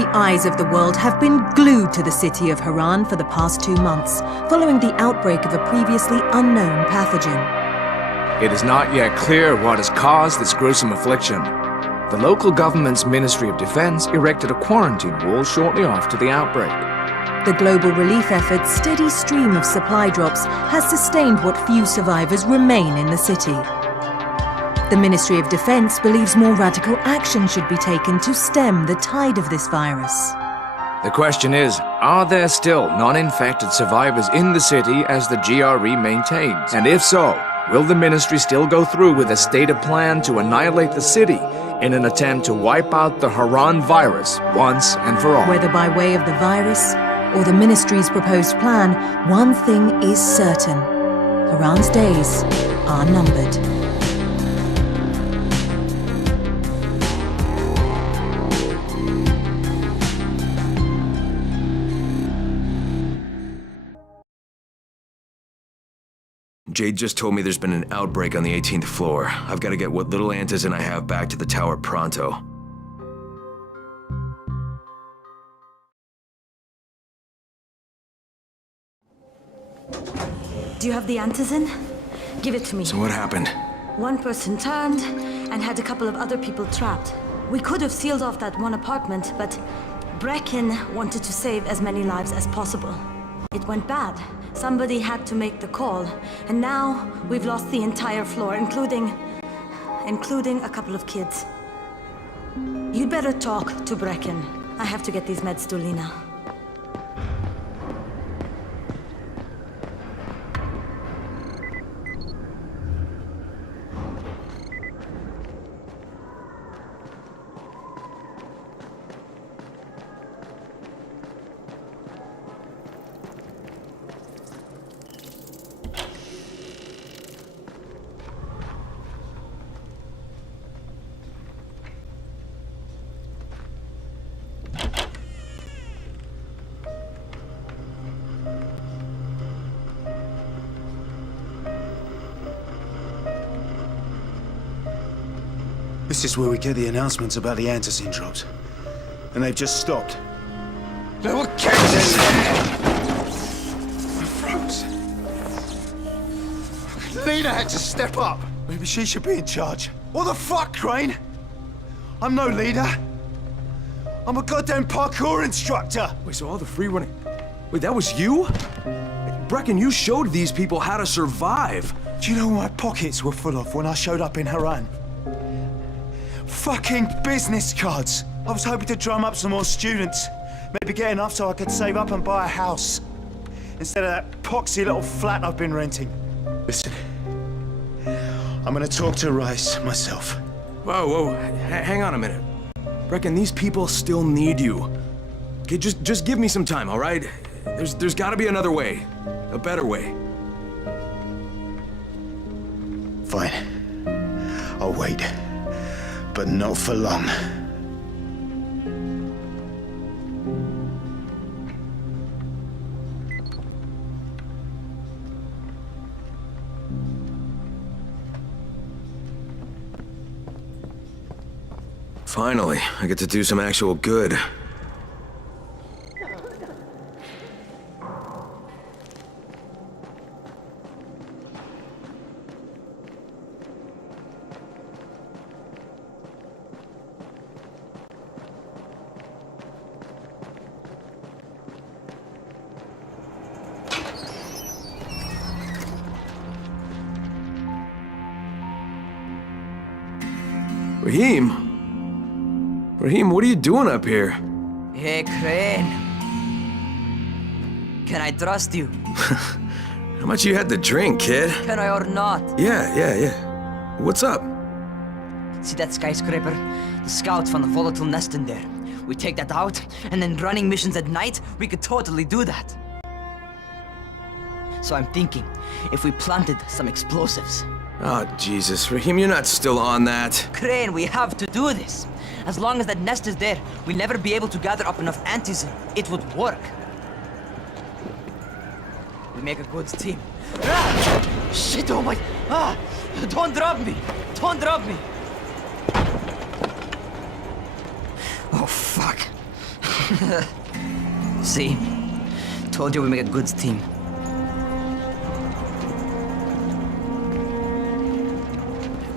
The eyes of the world have been glued to the city of Haran for the past 2 months, following the outbreak of a previously unknown pathogen. It is not yet clear what has caused this gruesome affliction. The local government's Ministry of Defense erected a quarantine wall shortly after the outbreak. The global relief effort's steady stream of supply drops has sustained what few survivors remain in the city. The Ministry of Defense believes more radical action should be taken to stem the tide of this virus. The question is, are there still non-infected survivors in the city as the GRE maintains? And if so, will the ministry still go through with a stated plan to annihilate the city in an attempt to wipe out the Haran virus once and for all? Whether by way of the virus or the ministry's proposed plan, one thing is certain. Haran's days are numbered. Jade just told me there's been an outbreak on the 18th floor. I've got to get what little antizin I have back to the tower pronto. Do you have the antizin? Give it to me. So what happened? One person turned and had a couple of other people trapped. We could have sealed off that one apartment, but Brecken wanted to save as many lives as possible. It went bad. Somebody had to make the call, and now we've lost the entire floor, including a couple of kids. You'd better talk to Brecken. I have to get these meds to Lena. This is where we get the announcements about the antizin drops. And they've just stopped. There were kids in there! I froze. Lena had to step up. Maybe she should be in charge. What the fuck, Crane? I'm no leader. I'm a goddamn parkour instructor. Wait, so all the free running... Wait, that was you? Brecken, you showed these people how to survive. Do you know what my pockets were full of when I showed up in Haran? Fucking business cards. I was hoping to drum up some more students. Maybe get enough so I could save up and buy a house. Instead of that poxy little flat I've been renting. Listen, I'm gonna talk to Rice myself. Whoa, hang on a minute. Brecken, these people still need you. Okay, just give me some time, all right? There's gotta be another way. A better way. Fine. I'll wait. But not for long. Finally, I get to do some actual good. Raheem, what are you doing up here? Hey, Crane. Can I trust you? How much you had to drink, kid? Can I or not? Yeah. What's up? See that skyscraper? The scouts found a volatile nest in there. We take that out, and then running missions at night, we could totally do that. So I'm thinking, if we planted some explosives. Oh, Jesus. Raheem, you're not still on that. Crane, we have to do this. As long as that nest is there, we'll never be able to gather up enough antizin. It would work. We make a good team. Ah! Shit, oh my... Ah! Don't drop me! Don't drop me! Oh, fuck. See? Told you we make a good team.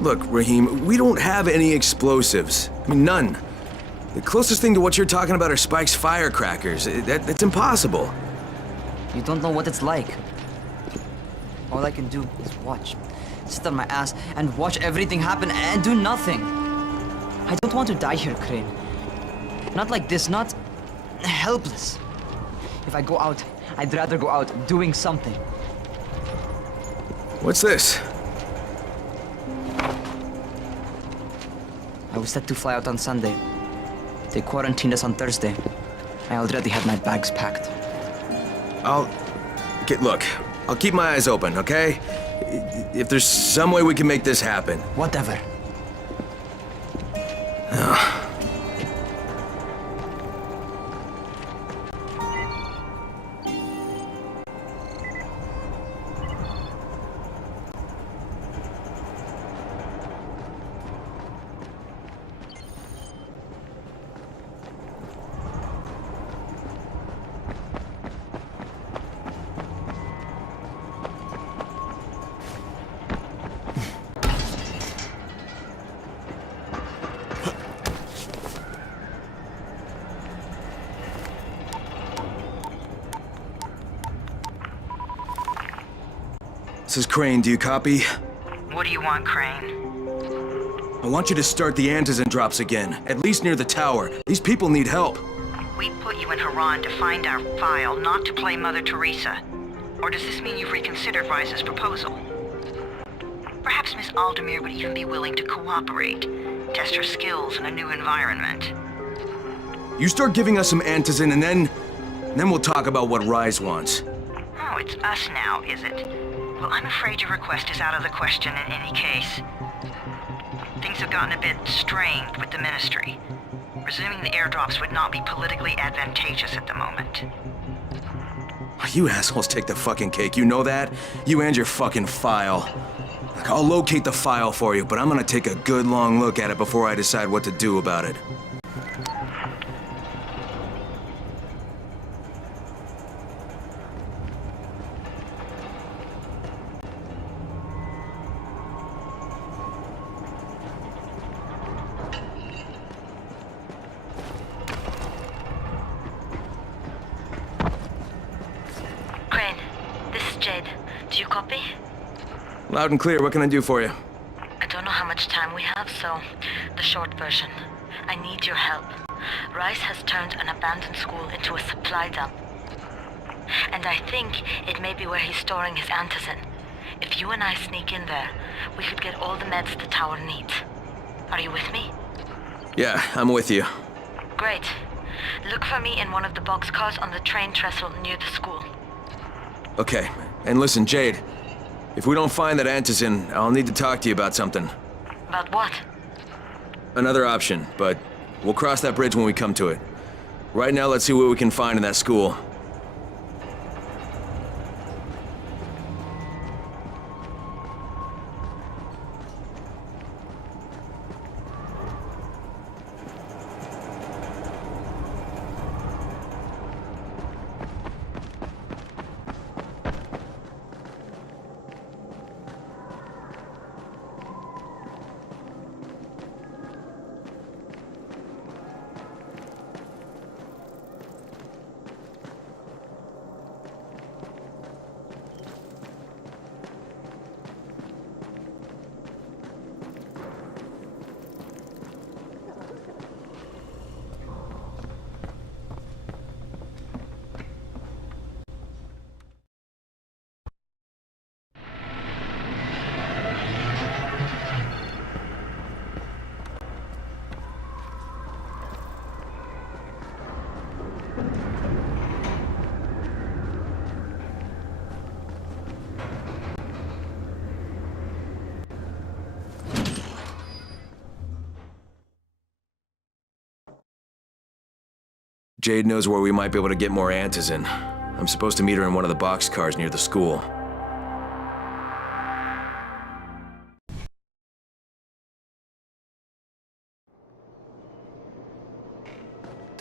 Look, Raheem, we don't have any explosives. I mean, none. The closest thing to what you're talking about are Spike's firecrackers. That's impossible. You don't know what it's like. All I can do is watch. Sit on my ass and watch everything happen and do nothing. I don't want to die here, Crane. Not like this, not helpless. If I go out, I'd rather go out doing something. What's this? I was set to fly out on Sunday. They quarantined us on Thursday. I already had my bags packed. Okay, look, I'll keep my eyes open, okay? If there's some way we can make this happen. Whatever. This is Crane, do you copy? What do you want, Crane? I want you to start the antizin drops again, at least near the tower. These people need help. We put you in Haran to find our file, not to play Mother Teresa. Or does this mean you've reconsidered Rice's proposal? Perhaps Miss Aldemir would even be willing to cooperate, test her skills in a new environment. You start giving us some antizin and then we'll talk about what Rise wants. Oh, it's us now, is it? Well, I'm afraid your request is out of the question in any case. Things have gotten a bit strained with the Ministry. Resuming the airdrops would not be politically advantageous at the moment. You assholes take the fucking cake, you know that? You and your fucking file. Look, I'll locate the file for you, but I'm gonna take a good long look at it before I decide what to do about it. Crane, this is Jade. Do you copy? Loud and clear, what can I do for you? I don't know how much time we have, so the short version. I need your help. Rice has turned an abandoned school into a supply dump. And I think it may be where he's storing his antizin. If you and I sneak in there, we could get all the meds the tower needs. Are you with me? Yeah, I'm with you. Great. Look for me in one of the boxcars on the train trestle near the school. Okay, and listen, Jade. If we don't find that antizin, I'll need to talk to you about something. About what? Another option, but we'll cross that bridge when we come to it. Right now, let's see what we can find in that school. Jade knows where we might be able to get more antizin. I'm supposed to meet her in one of the boxcars near the school.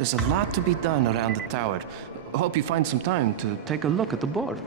There's a lot to be done around the tower. Hope you find some time to take a look at the board.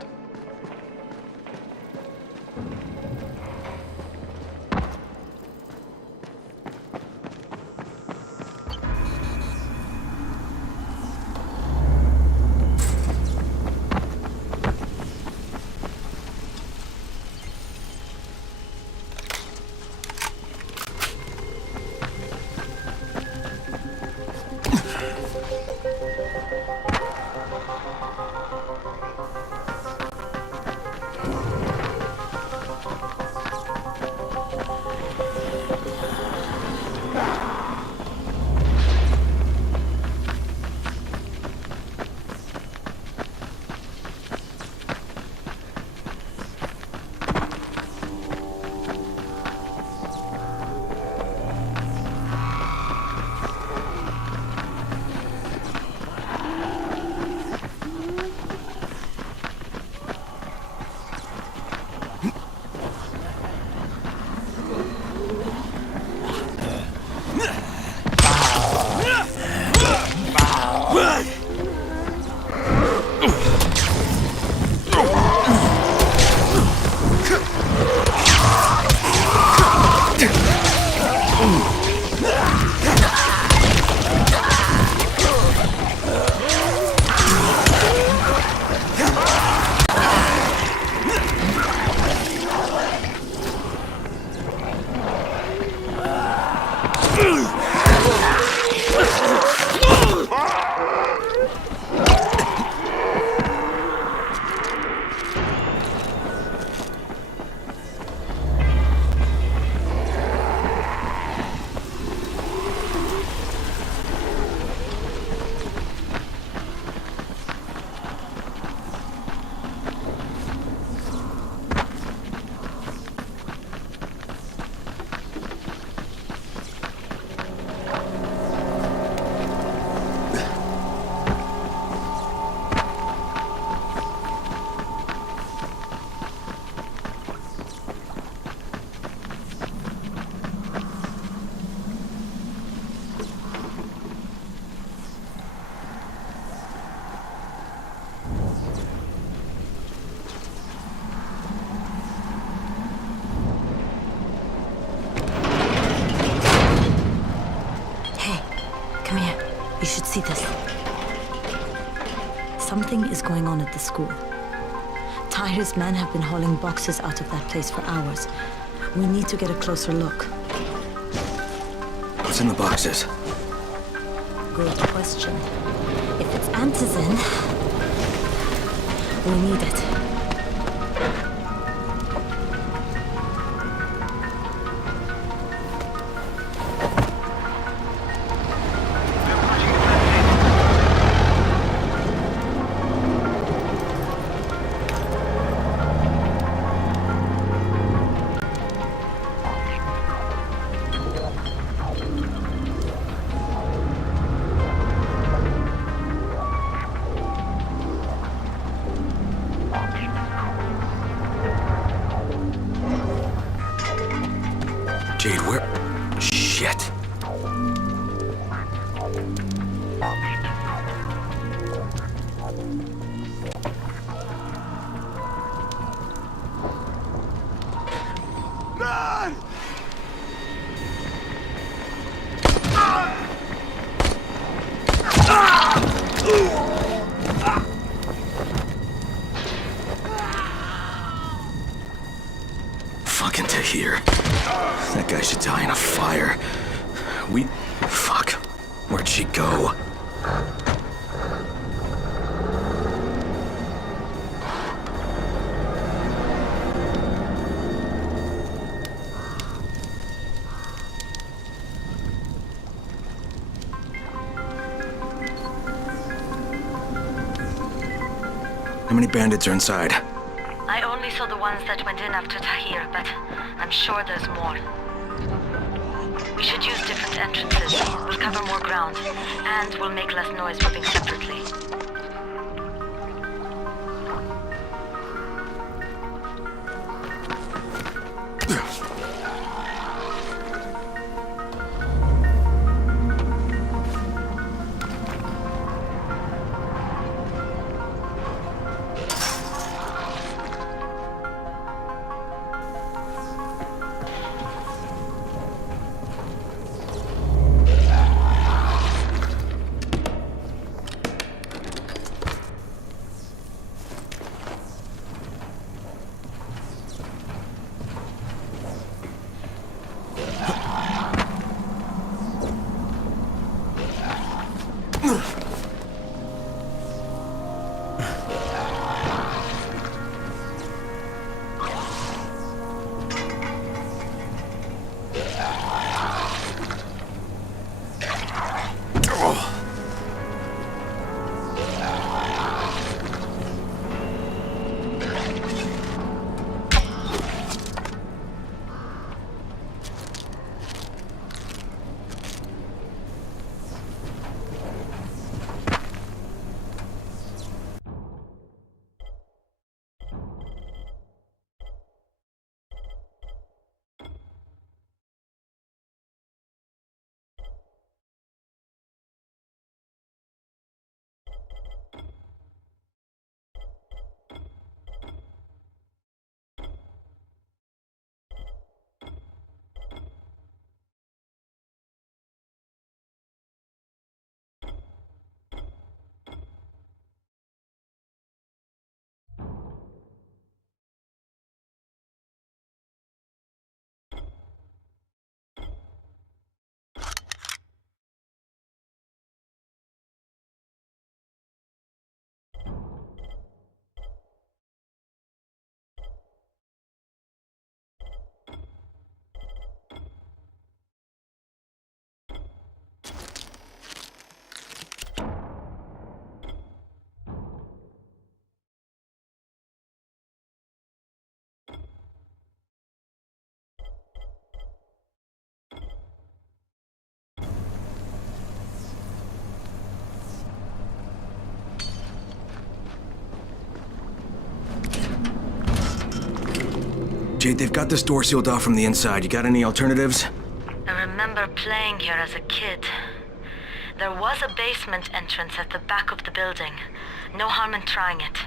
You should see this. Something is going on at the school. Tahir's men have been hauling boxes out of that place for hours. We need to get a closer look. What's in the boxes? Good question. If it's antizin, we need it. Jade, where? Shit. Fucking Tahir. That guy should die in a fire. Fuck. Where'd she go? How many bandits are inside? I only saw the ones that went in after Tahir, but I'm sure there's more. We should use different entrances. We'll cover more ground, and we'll make less noise moving separately. Jade, they've got this door sealed off from the inside. You got any alternatives? I remember playing here as a kid. There was a basement entrance at the back of the building. No harm in trying it.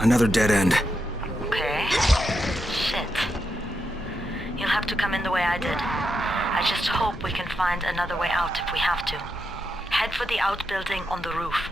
Another dead end. Okay. Shit. You'll have to come in the way I did. I just hope we can find another way out if we have to. Head for the outbuilding on the roof.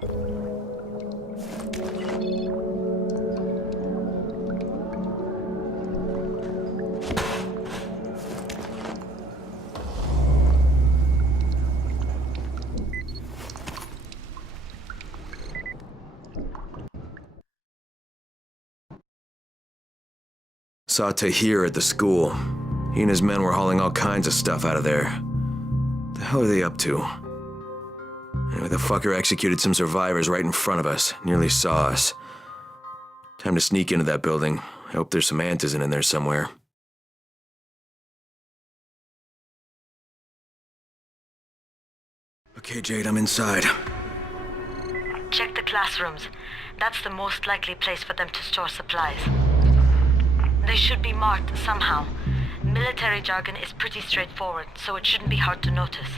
Saw Tahir at the school. He and his men were hauling all kinds of stuff out of there. The hell are they up to? Anyway, the fucker executed some survivors right in front of us. Nearly saw us. Time to sneak into that building. I hope there's some Antizin in there somewhere. Okay, Jade, I'm inside. Check the classrooms. That's the most likely place for them to store supplies. They should be marked somehow. Military jargon is pretty straightforward, so it shouldn't be hard to notice.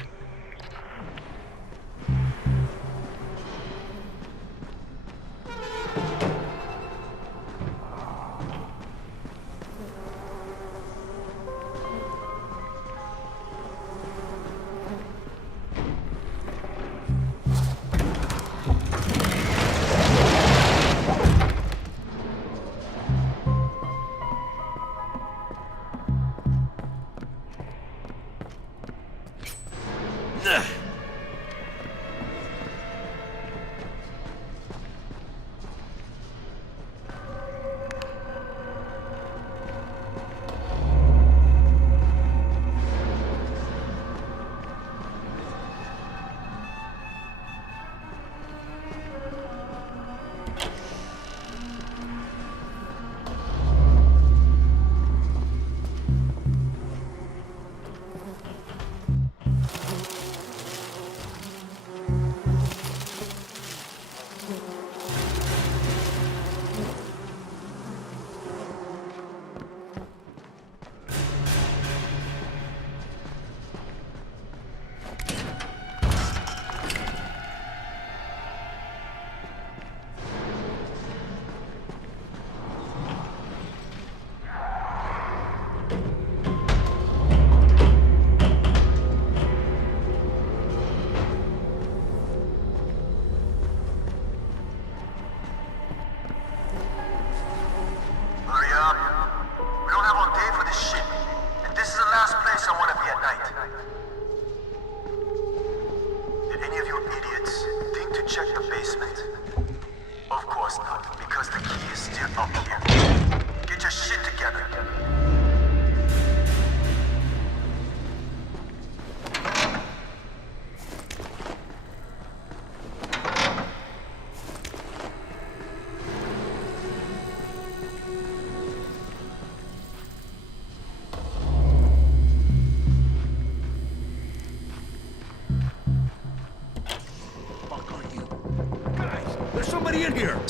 Somebody in here! Turn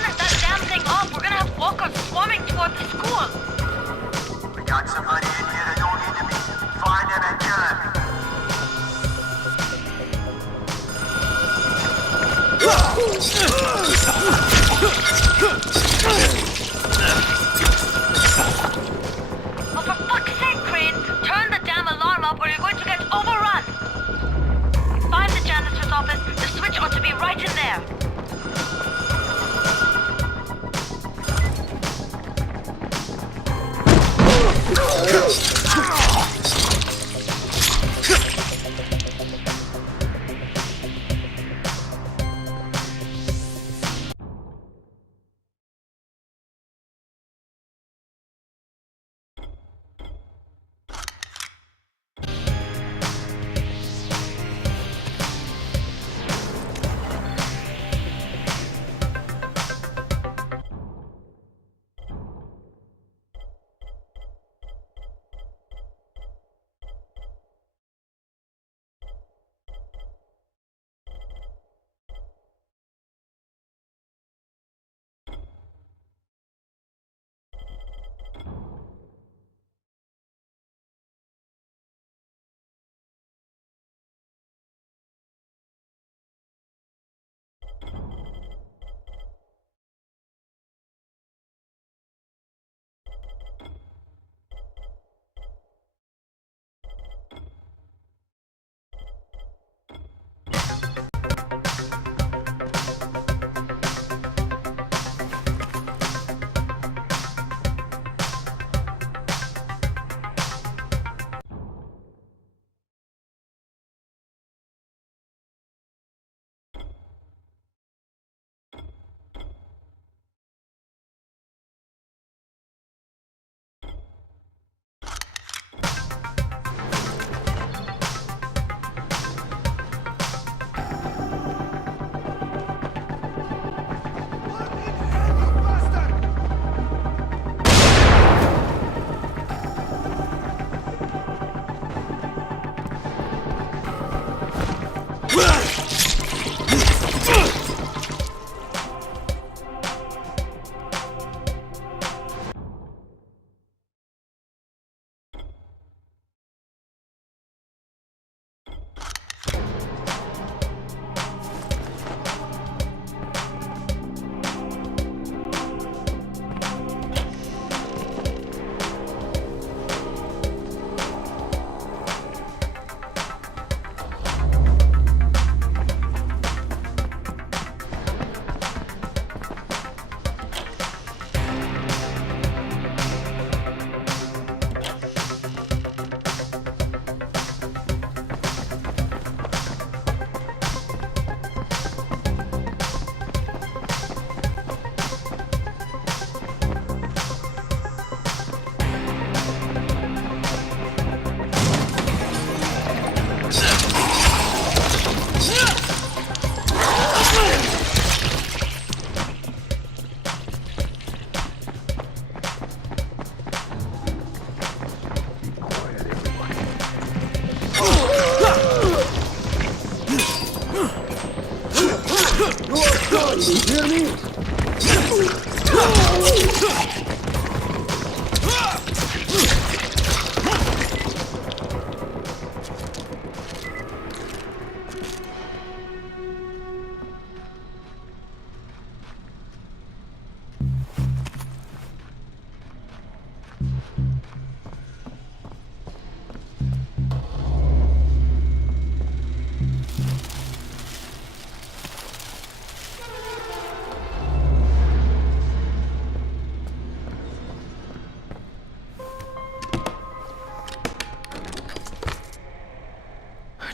that damn thing off! We're gonna have walkers swarming toward the school! We got somebody in here that don't need to be. Find him and kill Oh, for fuck's sake, Crane! Turn the damn alarm up or you're going to get overrun! Find the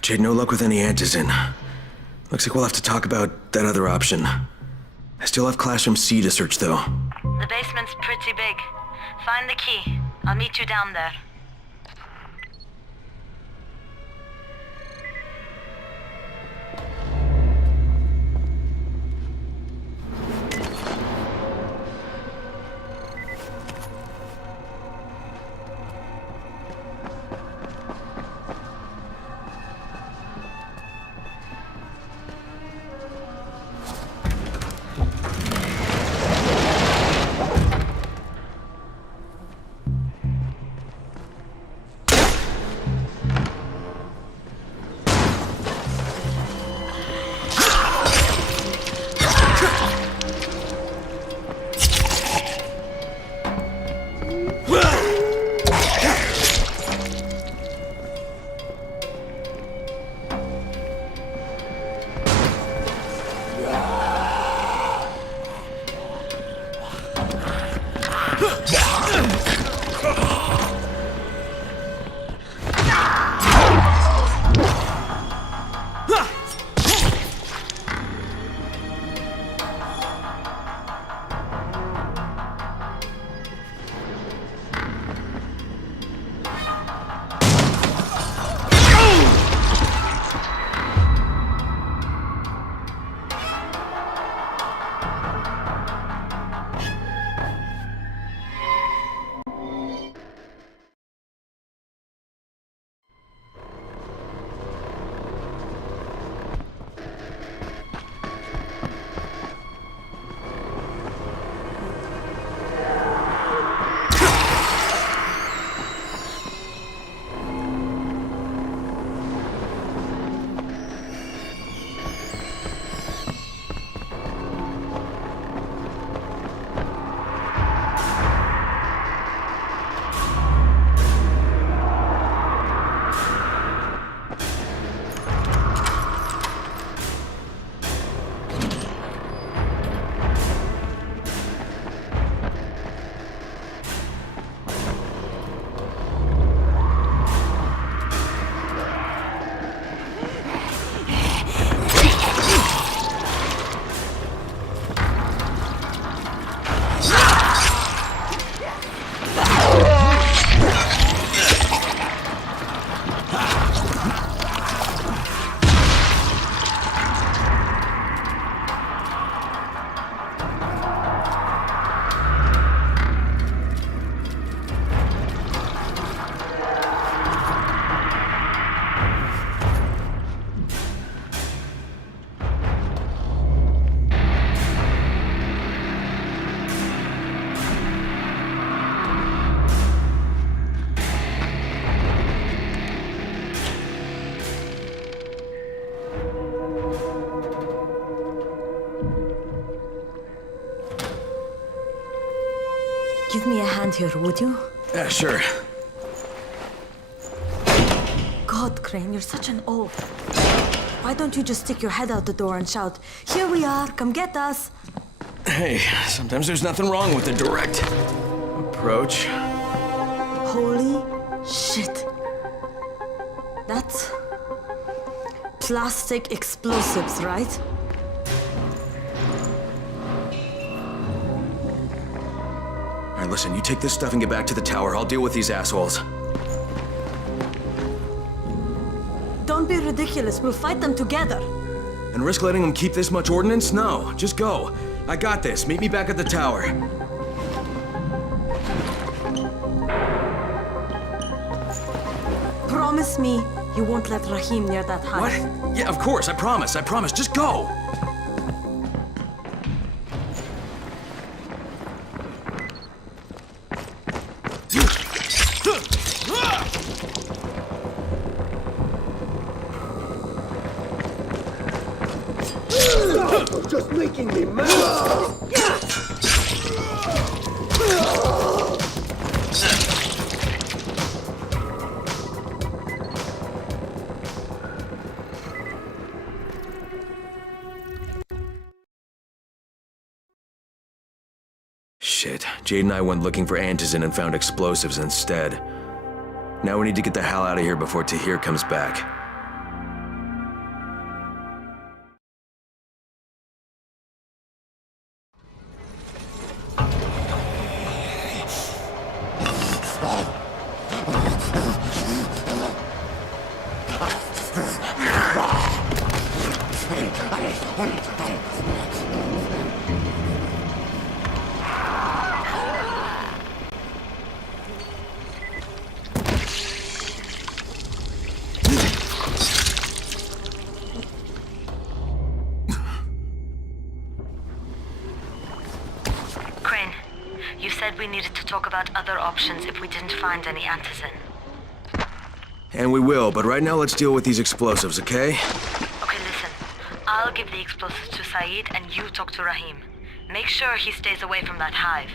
Jade, no luck with any Antizin. Looks like we'll have to talk about that other option. I still have Classroom C to search, though. The basement's pretty big. Find the key. I'll meet you down there. Give me a hand here, would you? Yeah, sure. God, Crane, you're such an oaf. Why don't you just stick your head out the door and shout, "Here we are, come get us"? Hey, sometimes there's nothing wrong with a direct approach. Holy shit. That's plastic explosives, right? All right, listen, you take this stuff and get back to the tower. I'll deal with these assholes. Don't be ridiculous. We'll fight them together. And risk letting them keep this much ordnance? No, just go. I got this. Meet me back at the tower. Promise me you won't let Rahim near that hive. What? Yeah, of course. I promise. I promise. Just go. Just making me mad! Shit. Jade and I went looking for Antizin and found explosives instead. Now we need to get the hell out of here before Tahir comes back. You said we needed to talk about other options if we didn't find any antizin. And we will, but right now let's deal with these explosives, okay? Okay, listen. I'll give the explosives to Saeed and you talk to Rahim. Make sure he stays away from that hive.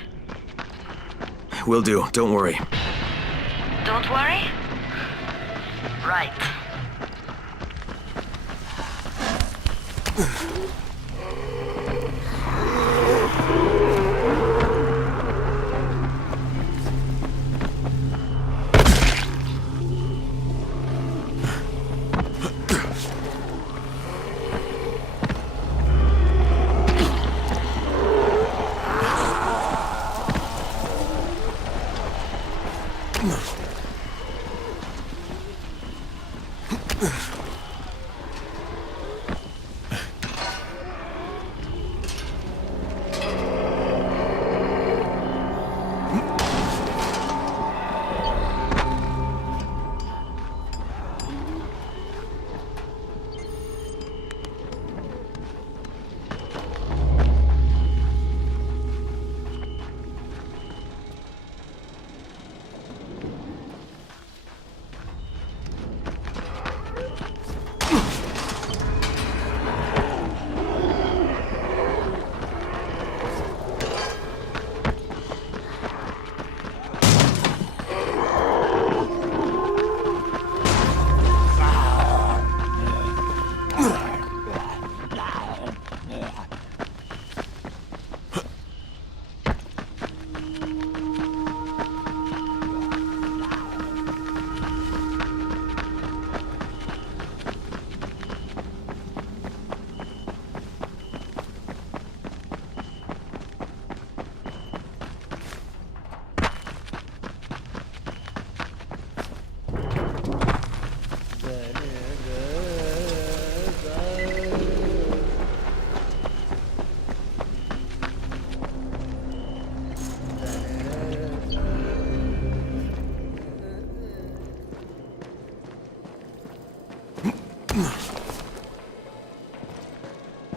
Will do, don't worry. Don't worry? Right.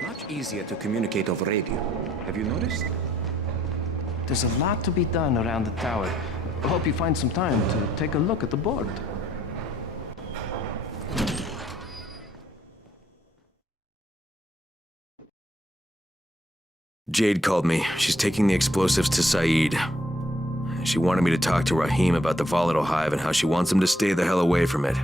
Much easier to communicate over radio. Have you noticed? There's a lot to be done around the tower. I hope you find some time to take a look at the board. Jade called me. She's taking the explosives to Saeed. She wanted me to talk to Rahim about the volatile hive and how she wants him to stay the hell away from it.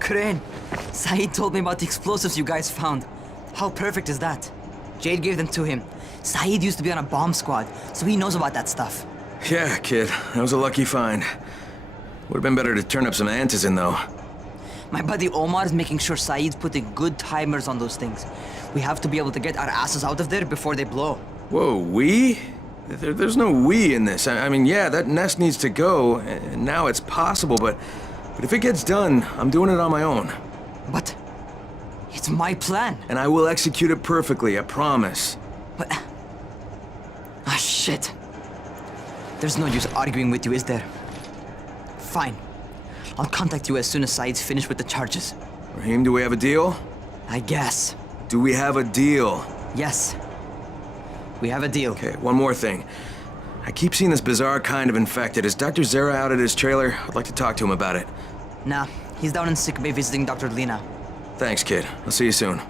Crane! Saeed told me about the explosives you guys found. How perfect is that? Jade gave them to him. Saeed used to be on a bomb squad, so he knows about that stuff. Yeah, kid. That was a lucky find. Would have been better to turn up some antizin, though. My buddy Omar is making sure Saeed's putting good timers on those things. We have to be able to get our asses out of there before they blow. Whoa, we? There's no we in this. I mean, yeah, that nest needs to go, and now it's possible, but if it gets done, I'm doing it on my own. But it's my plan. And I will execute it perfectly, I promise. But... ah, shit. There's no use arguing with you, is there? Fine. I'll contact you as soon as Saeed's finished with the charges. Rahim, do we have a deal? I guess. Do we have a deal? Yes. We have a deal. Okay, one more thing. I keep seeing this bizarre kind of infected. Is Dr. Zera out at his trailer? I'd like to talk to him about it. Nah, he's down in sick bay visiting Dr. Lena. Thanks, kid. I'll see you soon.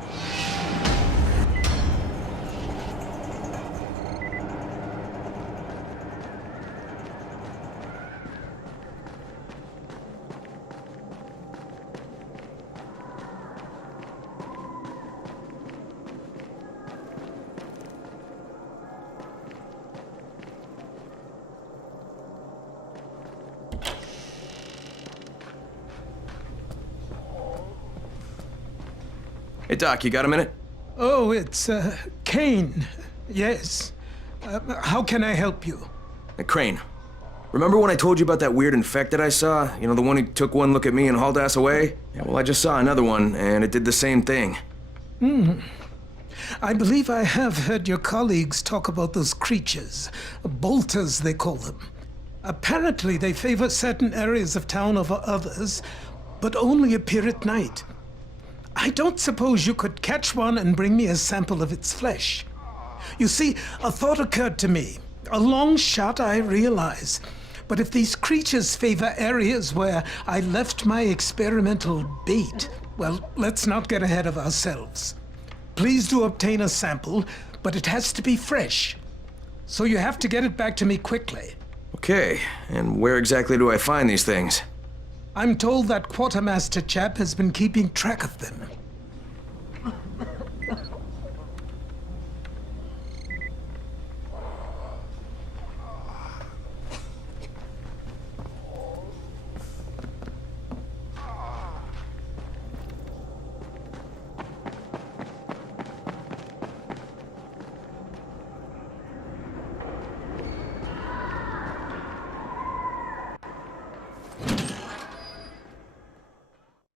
Hey, Doc, you got a minute? Oh, it's, Kane. Yes. How can I help you? Hey, Crane. Remember when I told you about that weird infected I saw? You know, the one who took one look at me and hauled ass away? Yeah, well, I just saw another one, and it did the same thing. I believe I have heard your colleagues talk about those creatures. Bolters, they call them. Apparently, they favor certain areas of town over others, but only appear at night. I don't suppose you could catch one and bring me a sample of its flesh. You see, a thought occurred to me. A long shot, I realize. But if these creatures favor areas where I left my experimental bait, well, let's not get ahead of ourselves. Please do obtain a sample, but it has to be fresh. So you have to get it back to me quickly. Okay, and where exactly do I find these things? I'm told that quartermaster chap has been keeping track of them.